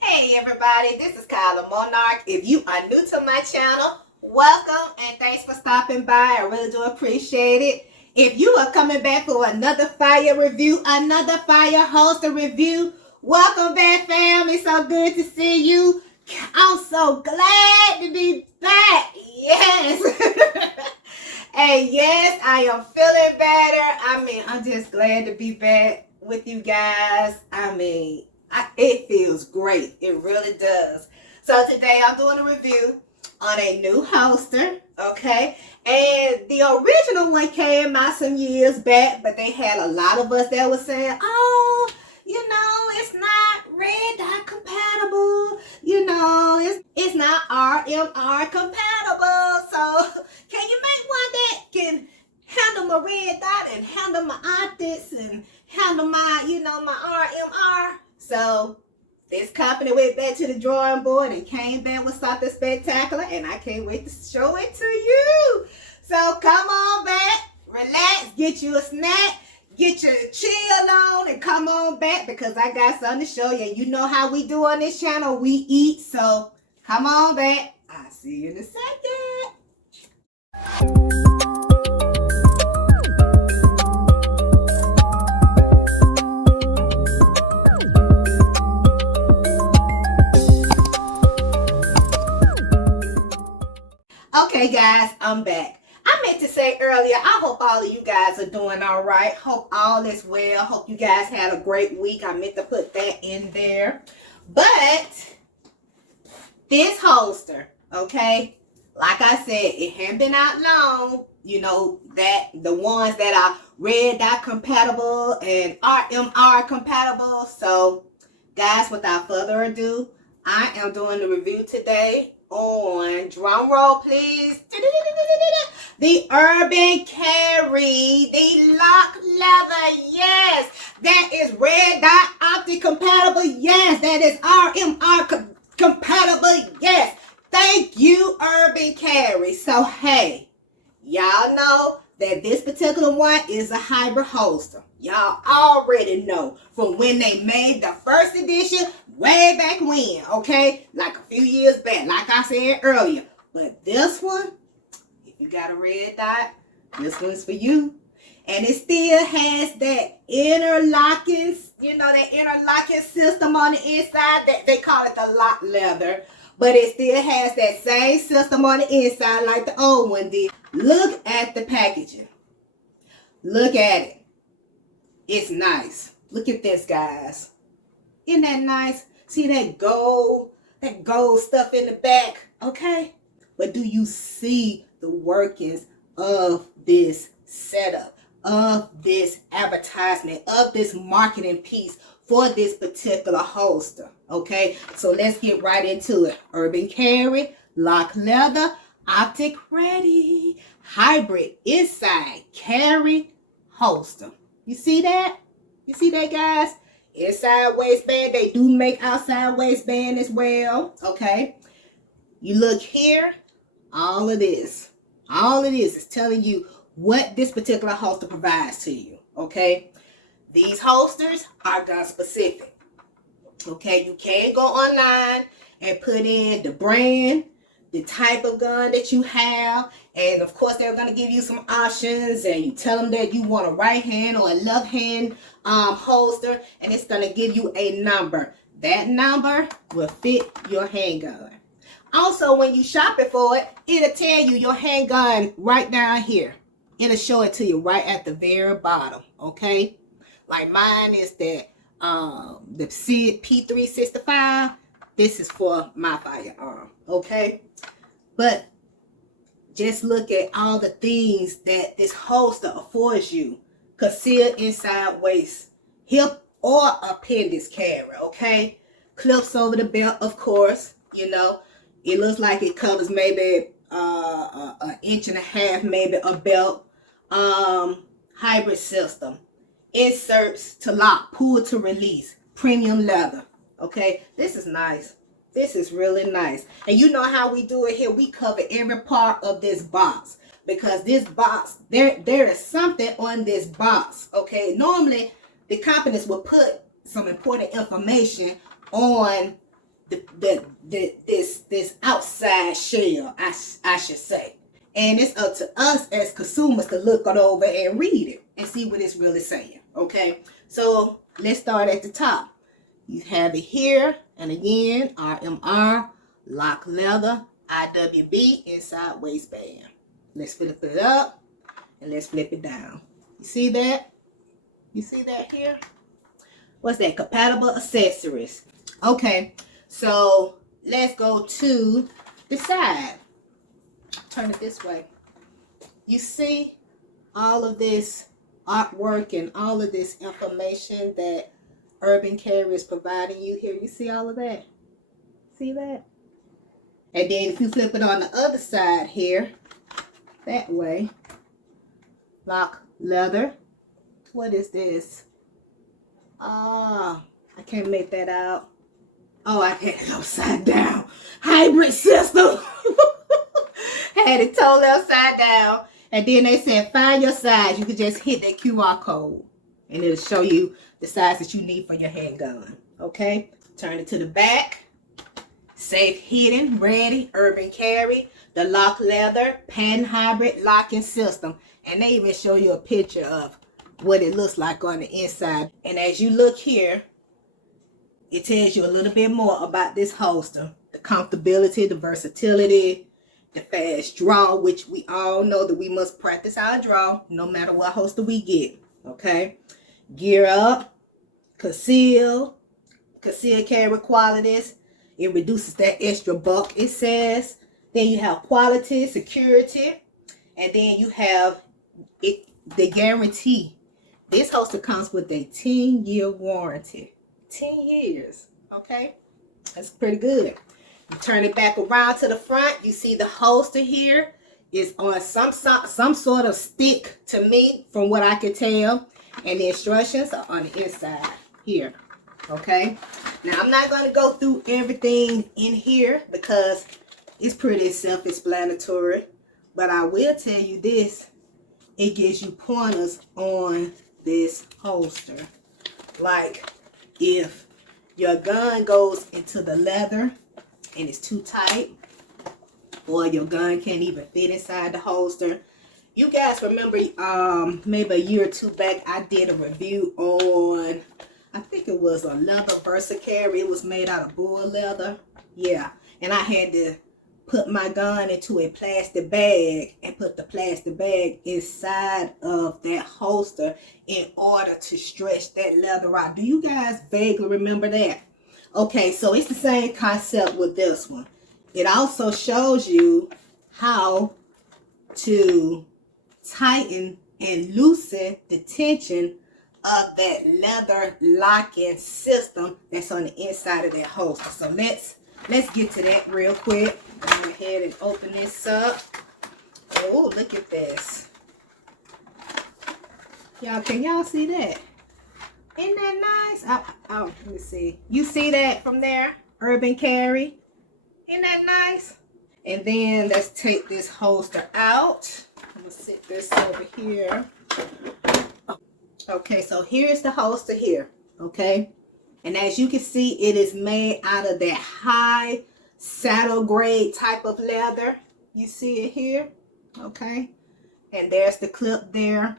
Hey everybody, this is Kyla Monarch. If you are new to my channel, welcome and thanks for stopping by. I really do appreciate it. If you are coming back for another fire review, another fire holster review, welcome back, fam. It's so good to see you. I'm so glad to be back. Yes. Hey, yes, I am feeling better. I'm just glad to be back with you guys. It feels great. It really does. So today I'm doing a review on a new holster, okay? And the original one came out some years back, but they had a lot of us that were saying, oh, it's not red dot compatible. It's not RMR compatible. So can you make one that can handle my red dot and handle my optics and handle my, my RMR? So this company went back to the drawing board and came back with something spectacular, and I can't wait to show it to you. So come on back, relax, get you a snack, get your chill on, and come on back because I got something to show you. You know how we do on this channel, we eat, so come on back. I'll see you in a second. Okay guys, I'm back. I meant to say earlier, I hope all of you guys are doing all right. Hope all is well. Hope you guys had a great week. I meant to put that in there. But this holster, okay, like I said, it hadn't been out long. That the ones that are red dot compatible and RMR compatible. So guys, without further ado, I am doing the review today on, drum roll please, the Urban Carry, the lock leather. Yes, that is red dot optic compatible. Yes, that is RMR compatible. Yes, thank you, Urban Carry. So hey, y'all know that this particular one is a hybrid holster. Y'all already know from when they made the first edition way back when, okay? Like a few years back, like I said earlier. But this one, if you got a red dot, this one's for you. And it still has that interlocking, that interlocking system on the inside. They call it the lock leather. But it still has that same system on the inside like the old one did. Look at the packaging. Look at it. It's nice. Look at this, guys. Isn't that nice? See that gold stuff in the back, okay? But do you see the workings of this setup, of this advertisement, of this marketing piece for this particular holster, okay? So let's get right into it. Urban Carry, lock leather, optic ready, hybrid inside carry holster. You see that? You see that, guys? Inside waistband. They do make outside waistband as well, okay? You look here, all of this is telling you what this particular holster provides to you, okay? These holsters are gun specific, okay? You can go online and put in the brand, the type of gun that you have, and of course they're going to give you some options, and you tell them that you want a right hand or a left hand holster, and it's going to give you a number. That number will fit your handgun. Also, when you shop it for it, it'll tell you your handgun right down here. It'll show it to you right at the very bottom, okay? Like mine is the P365. This is for my firearm, okay? But just look at all the things that this holster affords you. Conceal inside waist, hip or appendix carry, okay? Clips over the belt, of course. It looks like it covers maybe an inch and a half, maybe a belt. Hybrid system. Inserts to lock, pull to release. Premium leather. Okay, this is nice. This is really nice. And you know how we do it here. We cover every part of this box. Because this box, there is something on this box. Okay, normally the companies will put some important information on this outside shell, I should say. And it's up to us as consumers to look it over and read it and see what it's really saying. Okay, so let's start at the top. You have it here, and again, RMR, lock leather, IWB, inside waistband. Let's flip it up and let's flip it down. You see that? You see that here? What's that? Compatible accessories. Okay, so let's go to the side. Turn it this way. You see all of this artwork and all of this information that Urban Carry is providing you here. You see all of that? See that? And then if you flip it on the other side here, that way, lock leather. What is this? I can't make that out. Oh, I had it upside down. Hybrid system. Had it totally upside down. And then they said, find your size. You can just hit that QR code. And it'll show you the size that you need for your handgun. Okay? Turn it to the back. Safe hidden, ready, Urban Carry. The lock leather, patent hybrid locking system. And they even show you a picture of what it looks like on the inside. And as you look here, it tells you a little bit more about this holster. The comfortability, the versatility, the fast draw, which we all know that we must practice our draw no matter what holster we get. Okay? Gear up, conceal carry qualities. It reduces that extra bulk, it says. Then you have quality, security, and then you have the guarantee. This holster comes with a 10-year warranty. 10 years, okay? That's pretty good. You turn it back around to the front. You see the holster here is on some sort of stick to me, from what I can tell. And the instructions are on the inside here, okay? Now, I'm not going to go through everything in here because it's pretty self-explanatory. But I will tell you this. It gives you pointers on this holster. Like, if your gun goes into the leather and it's too tight, or your gun can't even fit inside the holster. You guys remember maybe a year or two back, I did a review on, I think it was a leather VersaCarry. It was made out of bull leather. Yeah, and I had to put my gun into a plastic bag and put the plastic bag inside of that holster in order to stretch that leather out. Do you guys vaguely remember that? Okay, so it's the same concept with this one. It also shows you how to tighten and loosen the tension of that leather locking system that's on the inside of that holster. So let's get to that real quick. Go ahead and open this up. Oh, look at this. Y'all, can y'all see that? Isn't that nice? Oh, let me see. You see that from there? Urban Carry. Isn't that nice? And then let's take this holster out. I'm going to sit this over here. Okay, so here's the holster here. Okay. And as you can see, it is made out of that high saddle grade type of leather. You see it here? Okay. And there's the clip there.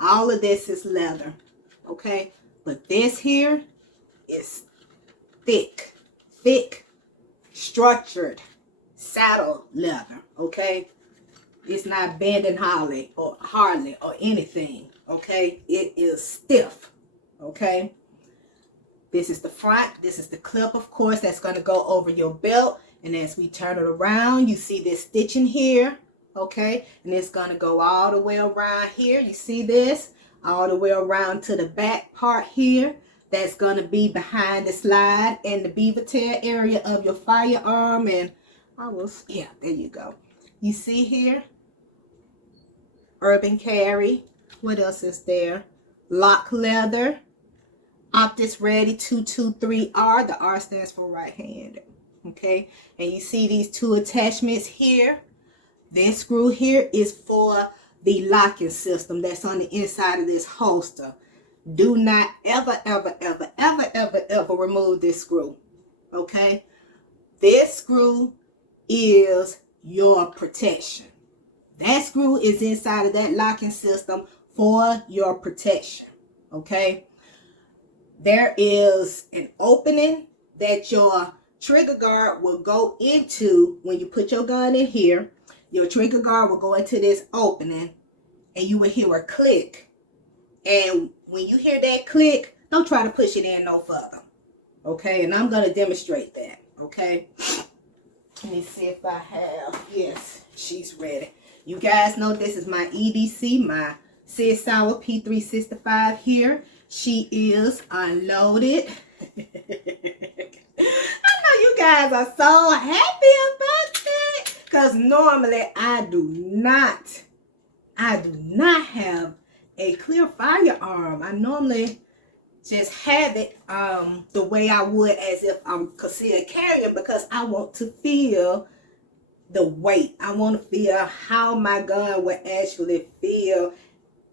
All of this is leather. Okay. But this here is thick, structured saddle leather. Okay. It's not bending hardly or anything. Okay. It is stiff. Okay. This is the front. This is the clip, of course, that's going to go over your belt. And as we turn it around, you see this stitching here. Okay. And it's going to go all the way around here. You see this? All the way around to the back part here. That's going to be behind the slide and the beaver tail area of your firearm. And yeah, there you go. You see here? Urban Carry. What else is there? Lock leather. Optics Ready 223R. The R stands for right-handed. Okay. And you see these two attachments here. This screw here is for the locking system that's on the inside of this holster. Do not ever remove this screw. okay? This screw is your protection. That screw is inside of that locking system for your protection, okay? There is an opening that your trigger guard will go into when you put your gun in here. Your trigger guard will go into this opening and you will hear a click. And when you hear that click, don't try to push it in no further, okay? And I'm going to demonstrate that, okay? Let me see if I have, yes, she's ready. You guys know this is my EDC, my Sid Sauer P365 here. She is unloaded. I know you guys are so happy about that, because normally I do not have a clear firearm. I normally just have it the way I would as if I'm concealed carrying, because I want to feel the weight. I want to feel how my gun would actually feel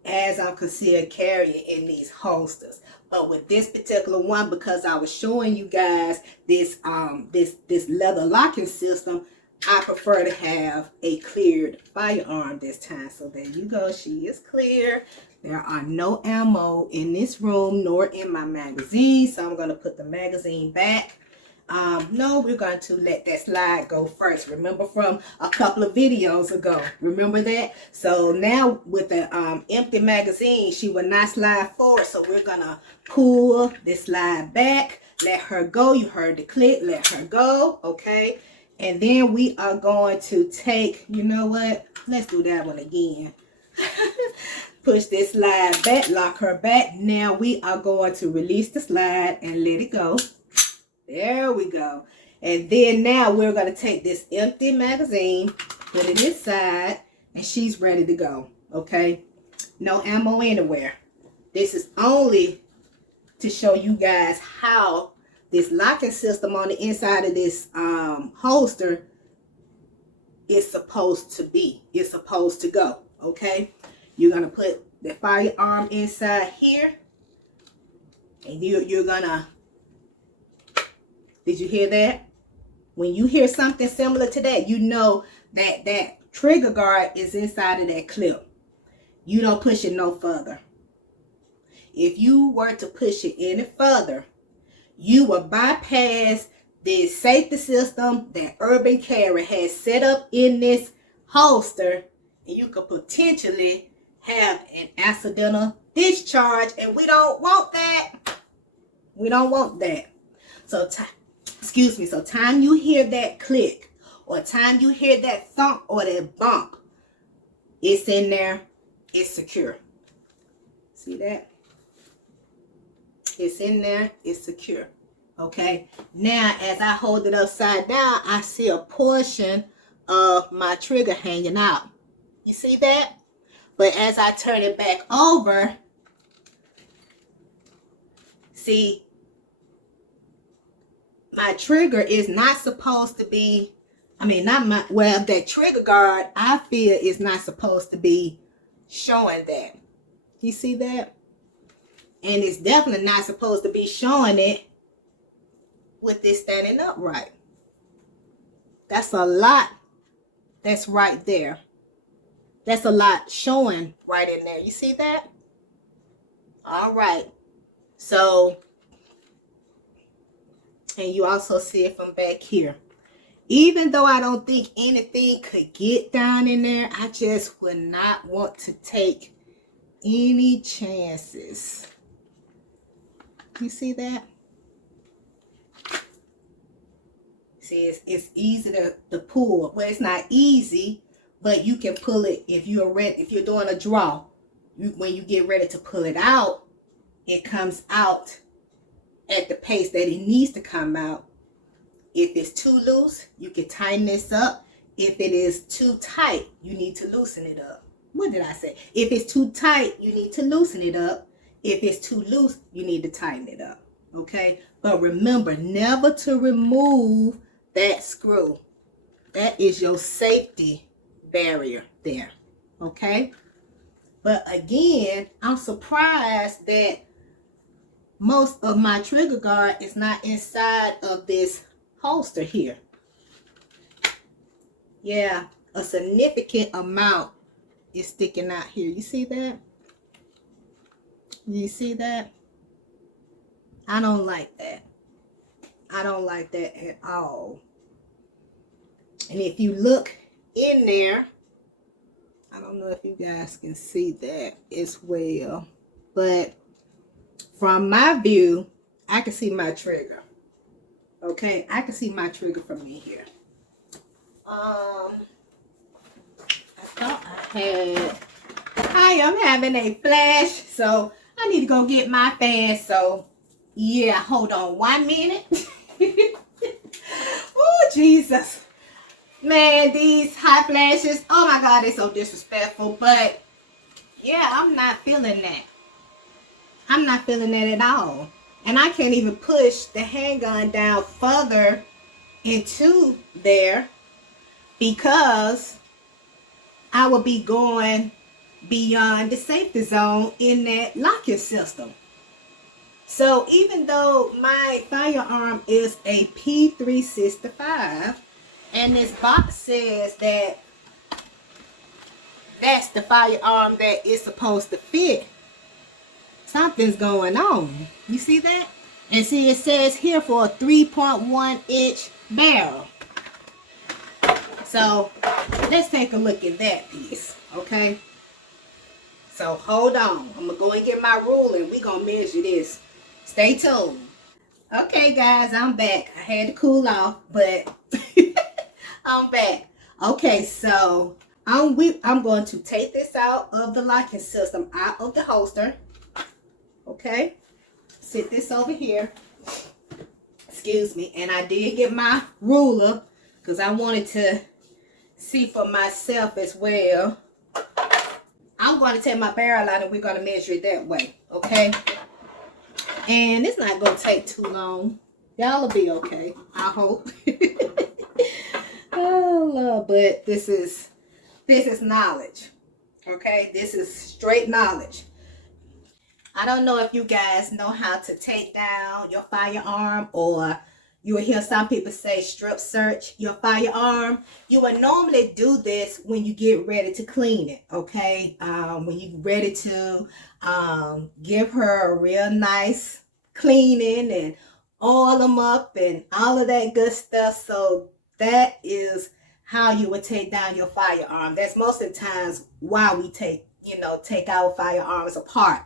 as I'm concealed carrying in these holsters. But with this particular one, because I was showing you guys this this leather locking system, I prefer to have a cleared firearm this time. So there you go. She is clear. There are no ammo in this room nor in my magazine. So I'm going to put the magazine back. No, we're going to let that slide go first. Remember from a couple of videos ago. Remember that? So now with the empty magazine, she will not slide forward. So we're going to pull this slide back. Let her go. You heard the click. Let her go. Okay. And then we are going to take, you know what? Let's do that one again. Push this slide back. Lock her back. Now we are going to release the slide and let it go. There we go. And then now we're going to take this empty magazine, put it inside, and she's ready to go. Okay? No ammo anywhere. This is only to show you guys how this locking system on the inside of this holster is supposed to be. It's supposed to go. Okay? You're going to put the firearm inside here. And you're going to... Did you hear that? When you hear something similar to that, you know that that trigger guard is inside of that clip. You don't push it no further. If you were to push it any further, you will bypass the safety system that Urban Carry has set up in this holster, and you could potentially have an accidental discharge, and we don't want that. We don't want that. So so time you hear that click, or time you hear that thump or that bump, it's in there, it's secure. See that? It's in there, it's secure. Okay, now as I hold it upside down, I see a portion of my trigger hanging out. You see that? But as I turn it back over, see, my trigger is not supposed to be, that trigger guard, I feel, is not supposed to be showing that. You see that? And it's definitely not supposed to be showing it with this standing upright. That's a lot that's right there. That's a lot showing right in there. You see that? All right. So, and you also see it from back here. Even though I don't think anything could get down in there, I just would not want to take any chances. You see that? See, it's easy to pull. Well, it's not easy, but you can pull it if you're doing a draw. When you get ready to pull it out, it comes out at the pace that it needs to come out. If it's too loose, you can tighten this up. If it is too tight, you need to loosen it up. What did I say? If it's too tight, you need to loosen it up. If it's too loose, you need to tighten it up. Okay? But remember, never to remove that screw. That is your safety barrier there. Okay? But again, I'm surprised that most of my trigger guard is not inside of this holster here. Yeah, a significant amount is sticking out here. You see that? You see that? I don't like that. I don't like that at all. And if you look in there, I don't know if you guys can see that as well, but from my view, I can see my trigger. Okay, I can see my trigger from in here. I thought I had. Hi, I'm having a flash, so I need to go get my fan. So, yeah, hold on 1 minute. Oh, Jesus. Man, these hot flashes, oh my God, they're so disrespectful. But, yeah, I'm not feeling that. I'm not feeling that at all. And I can't even push the handgun down further into there because I will be going beyond the safety zone in that locking system. So even though my firearm is a P365 and this box says that that's the firearm that is supposed to fit, something's going on. You see that? And see, it says here for a 3.1 inch barrel. So let's take a look at that piece, okay? So hold on. I'm going to go and get my ruler and we're going to measure this. Stay tuned. Okay, guys, I'm back. I had to cool off, but I'm back. Okay, so I'm going to take this out of the locking system, out of the holster. Okay, sit this over here. Excuse me. And I did get my ruler because I wanted to see for myself as well. I'm going to take my barrel out and we're going to measure it that way. Okay. And it's not going to take too long. Y'all will be okay, I hope. Oh, Lord. But this is knowledge. Okay. This is straight knowledge. I don't know if you guys know how to take down your firearm, or you will hear some people say strip search your firearm. You will normally do this when you get ready to clean it, okay? When you're ready to give her a real nice cleaning and oil them up and all of that good stuff. So that is how you would take down your firearm. That's most of the times why we take our firearms apart.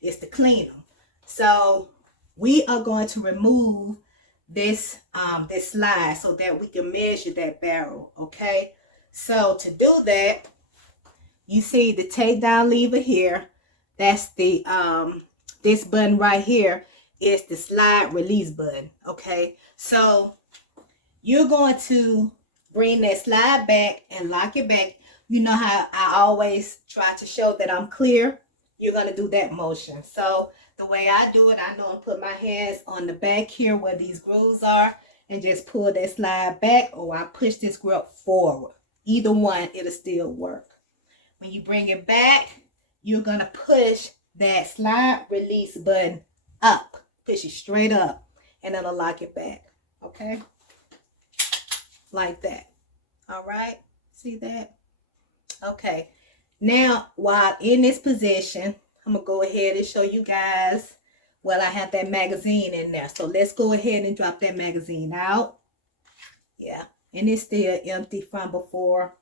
Is to clean them. So we are going to remove this slide so that we can measure that barrel. Okay. So to do that, you see the takedown lever here. That's the this button right here is the slide release button. Okay. So you're going to bring that slide back and lock it back. You know how I always try to show that I'm clear. You're going to do that motion. So the way I do it, I know I put my hands on the back here where these grooves are and just pull that slide back, or I push this grip forward. Either one, it'll still work. When you bring it back, you're going to push that slide release button up. Push it straight up and it'll lock it back. Okay? Like that. All right? See that? Okay. Now, while in this position, I'm going to go ahead and show you guys, well, I have that magazine in there. So let's go ahead and drop that magazine out. Yeah, and it's still empty from before,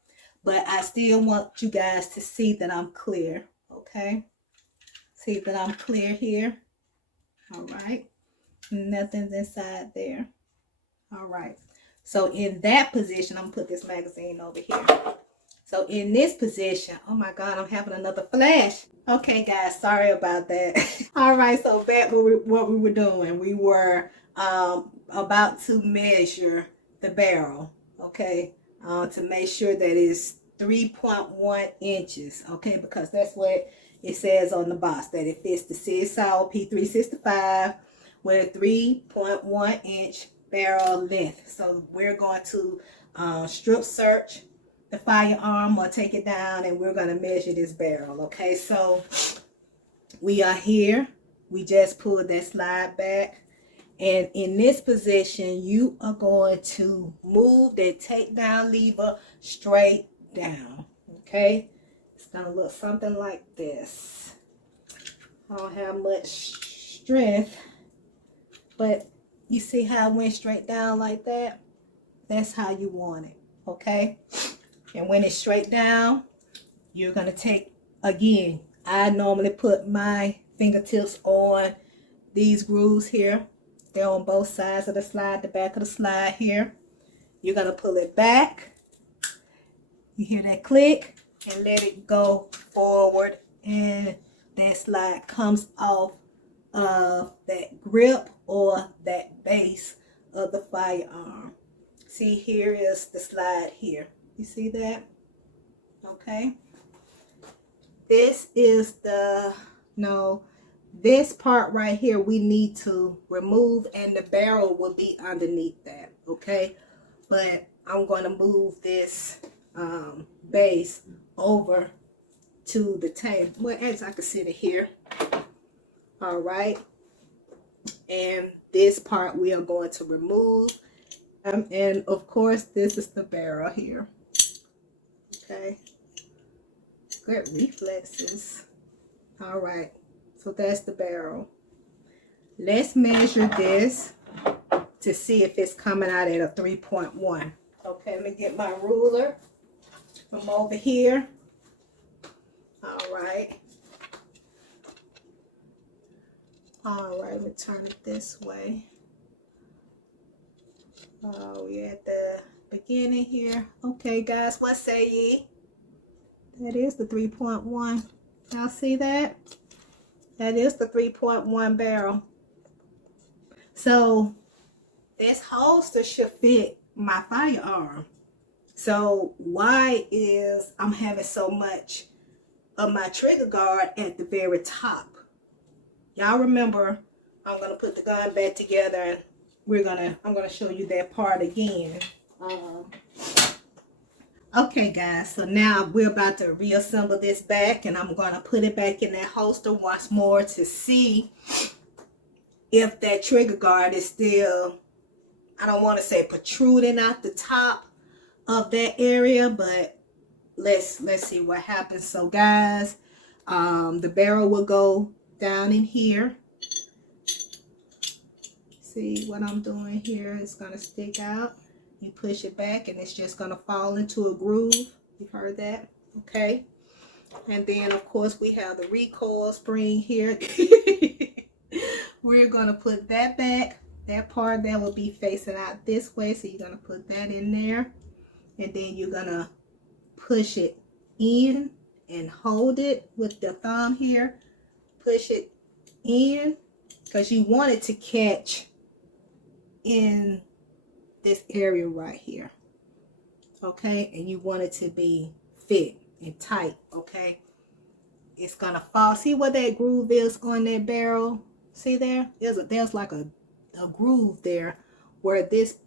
but I still want you guys to see that I'm clear, okay? See that I'm clear here. All right. Nothing's inside there. All right. So in that position, I'm going to put this magazine over here. So in this position, oh my God, I'm having another flash. Okay, guys, sorry about that. All right, so back what we were doing. We were about to measure the barrel, okay, to make sure that it's 3.1 inches, okay, because that's what it says on the box, that it fits the CSL P365 with a 3.1 inch barrel length. So we're going to strip search the firearm or take it down, and we're going to measure this barrel. Okay, so we are here. We just pulled that slide back And in this position, you are going to move that takedown lever straight down. Okay? It's going to look something like this. I don't have much strength, but you see how it went straight down like that? That's how you want it. Okay? And when it's straight down, you're going to take, again, I normally put my fingertips on these grooves here. They're on both sides of the slide, the back of the slide here. You're going to pull it back. You hear that click and let it go forward, and that slide comes off of that grip or that base of the firearm. See, here is the slide here. You see that? Okay. This is the, no, this part right here we need to remove, and the barrel will be underneath that. Okay. But I'm going to move this base over to the table. Well, as I can sit it here. All right. And this part we are going to remove. And of course, this is the barrel here. Okay. Good reflexes. All right. So that's the barrel. Let's measure this to see if it's coming out at a 3.1. Okay, let me get my ruler from over here. All right. All right, let me turn it this way. Oh, we're at the beginning here. Okay, guys, what say ye? That is the 3.1. Y'all see that? That is the 3.1 barrel. So this holster should fit my firearm. So why is I'm having so much of my trigger guard at the very top? Y'all remember, I'm gonna put the gun back together, and I'm gonna show you that part again. Okay, guys, so now we're about to reassemble this back, and I'm gonna put it back in that holster once more to see if that trigger guard is still, I don't want to say protruding out the top of that area, but let's see what happens. So guys, the barrel will go down in here. See what I'm doing here? It's gonna stick out. You push it back and it's just gonna fall into a groove. You heard that? Okay. And then of course we have the recoil spring here. We're gonna put that back. That part that will be facing out this way. So you're gonna put that in there. And then you're gonna push it in and hold it with the thumb here. Push it in because you want it to catch in this area right here. Okay, and you want it to be fit and tight. Okay, it's gonna fall. See where that groove is on that barrel? See there? There's like a groove there where this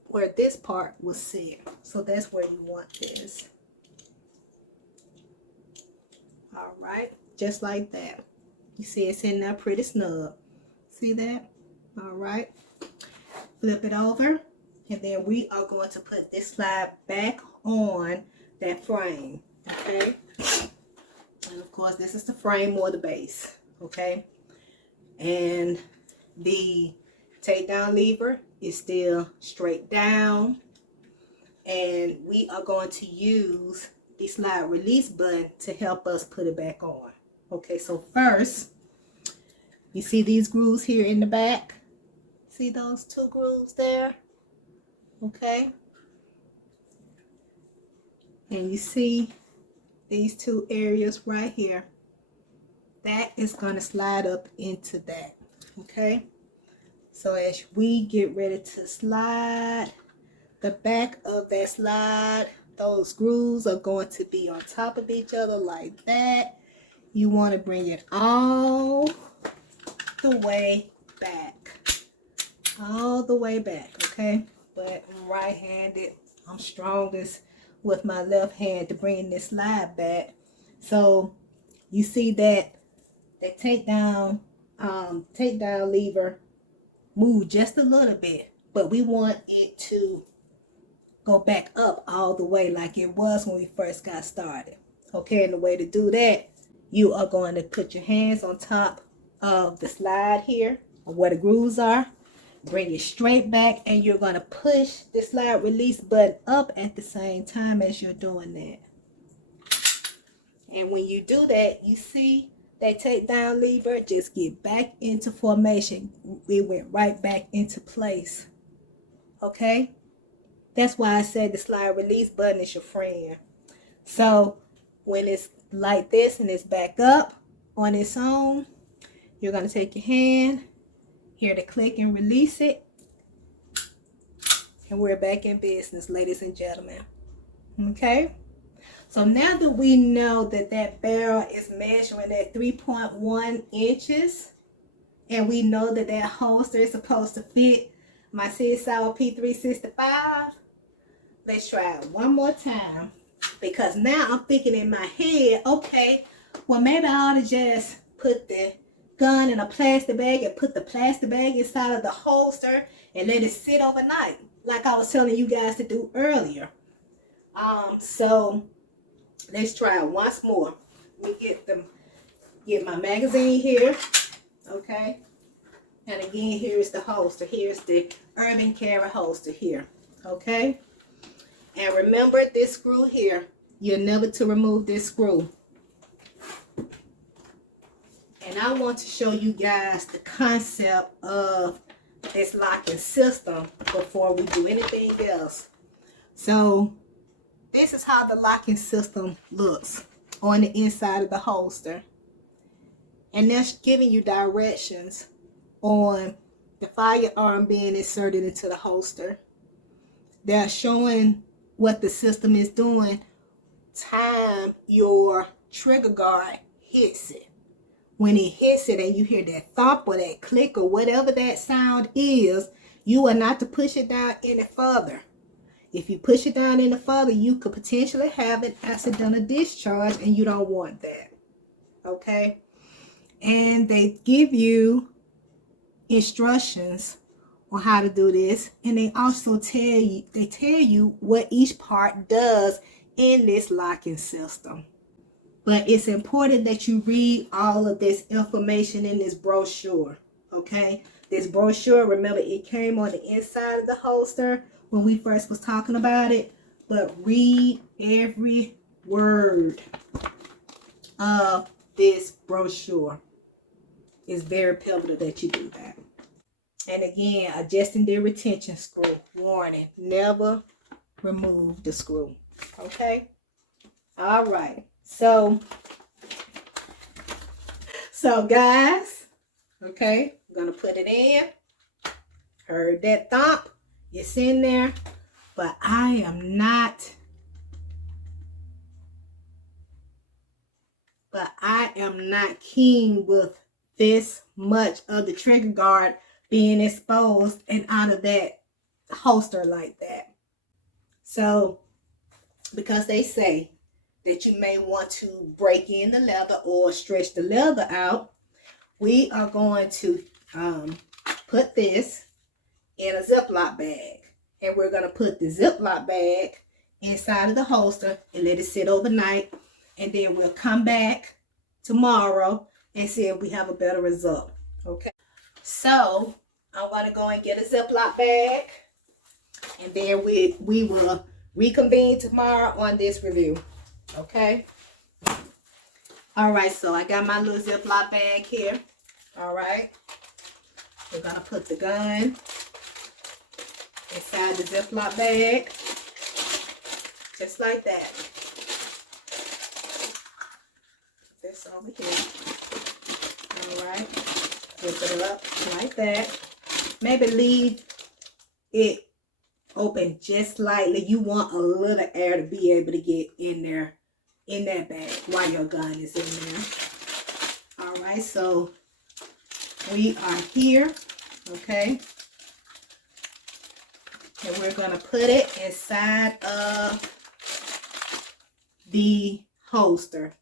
part was set. So that's where you want this. All right, just like that. You see it's in there pretty snug. See that? All right. Flip it over, and then we are going to put this slide back on that frame. Okay. And of course, this is the frame or the base. Okay. And the takedown lever is still straight down. And we are going to use the slide release button to help us put it back on. Okay, so first, you see these grooves here in the back? See those two grooves there? Okay. And you see these two areas right here. That is going to slide up into that. Okay. So as we get ready to slide, the back of that slide, those grooves are going to be on top of each other like that. You want to bring it all the way back. All the way back, okay? But I'm right-handed. I'm strongest with my left hand to bring this slide back. So you see that takedown lever move just a little bit, but we want it to go back up all the way like it was when we first got started. Okay, and the way to do that, you are going to put your hands on top of the slide here, where the grooves are. Bring it straight back, and you're going to push the slide release button up at the same time as you're doing that. And when you do that, you see that takedown lever just get back into formation. It went right back into place. Okay? That's why I said the slide release button is your friend. So when it's like this and it's back up on its own, you're going to take your hand here to click and release it. And we're back in business, ladies and gentlemen. Okay? So now that we know that that barrel is measuring at 3.1 inches, and we know that that holster is supposed to fit my Sig Sauer P365, let's try it one more time. Because now I'm thinking in my head, okay, well maybe I ought to just put the gun in a plastic bag and put the plastic bag inside of the holster and let it sit overnight, like I was telling you guys to do earlier. So let's try it once more. Let me get my magazine here, okay? And again, here's the holster. Here's the Urban Carry holster here, okay? And remember this screw here. You're never to remove this screw. And I want to show you guys the concept of this locking system before we do anything else. So this is how the locking system looks on the inside of the holster. And that's giving you directions on the firearm being inserted into the holster. They're showing what the system is doing time your trigger guard hits it. When it hits it and you hear that thump or that click or whatever that sound is, you are not to push it down any further. If you push it down any further, you could potentially have an accidental discharge, and you don't want that. Okay? And they give you instructions on how to do this, and they also tell you what each part does in this locking system. But it's important that you read all of this information in this brochure. Okay? This brochure, remember, it came on the inside of the holster when we first was talking about it. But read every word of this brochure. It's very pivotal that you do that. And again, adjusting the retention screw. Warning, never remove the screw. Okay? All right. So guys, okay, I'm going to put it in. Heard that thump. It's in there. But I am not keen with this much of the trigger guard being exposed and out of that holster like that. So, because they say that you may want to break in the leather or stretch the leather out, we are going to put this in a Ziploc bag. And we're going to put the Ziploc bag inside of the holster and let it sit overnight. And then we'll come back tomorrow and see if we have a better result. Okay. So I'm going to go and get a Ziploc bag. And then we will reconvene tomorrow on this review. Okay. All right. So I got my little Ziploc bag here. All right. We're going to put the gun inside the Ziploc bag. Just like that. Put this over here. All right. Zip it up like that. Maybe leave it open just slightly. You want a little air to be able to get in there, in that bag, while your gun is in there. All right, so we are here, okay? And we're gonna put it inside of the holster.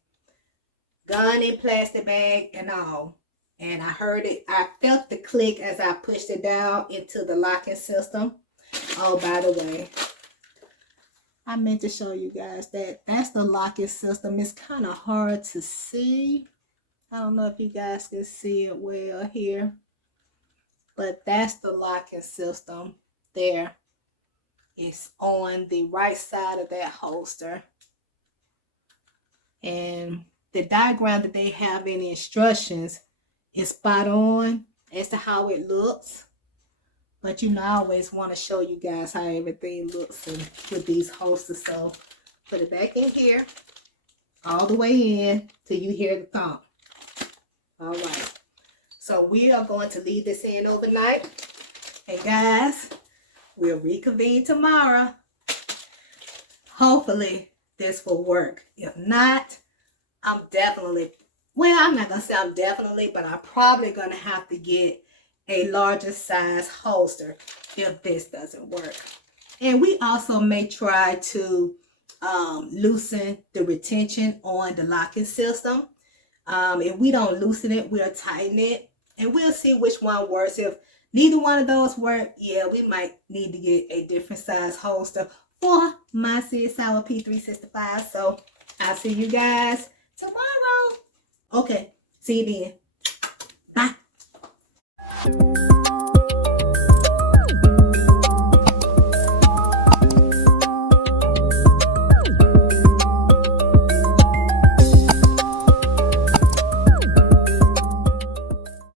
Gun in plastic bag and all. And I heard it, I felt the click as I pushed it down into the locking system. Oh, by the way, I meant to show you guys that that's the locking system. It's kind of hard to see. I don't know if you guys can see it well here, but that's the locking system there. It's on the right side of that holster. And the diagram that they have in the instructions is spot on as to how it looks. But you know, I always want to show you guys how everything looks with these holsters. So put it back in here, all the way in till you hear the thump. All right. So we are going to leave this in overnight. And guys, we'll reconvene tomorrow. Hopefully this will work. If not, I'm not going to say I'm definitely, but I'm probably going to have to get a larger size holster if this doesn't work. And we also may try to loosen the retention on the locking system. If we don't loosen it, we'll tighten it. And we'll see which one works. If neither one of those work, yeah, we might need to get a different size holster for my Sid Sour P365. So I'll see you guys tomorrow. Okay, see you then.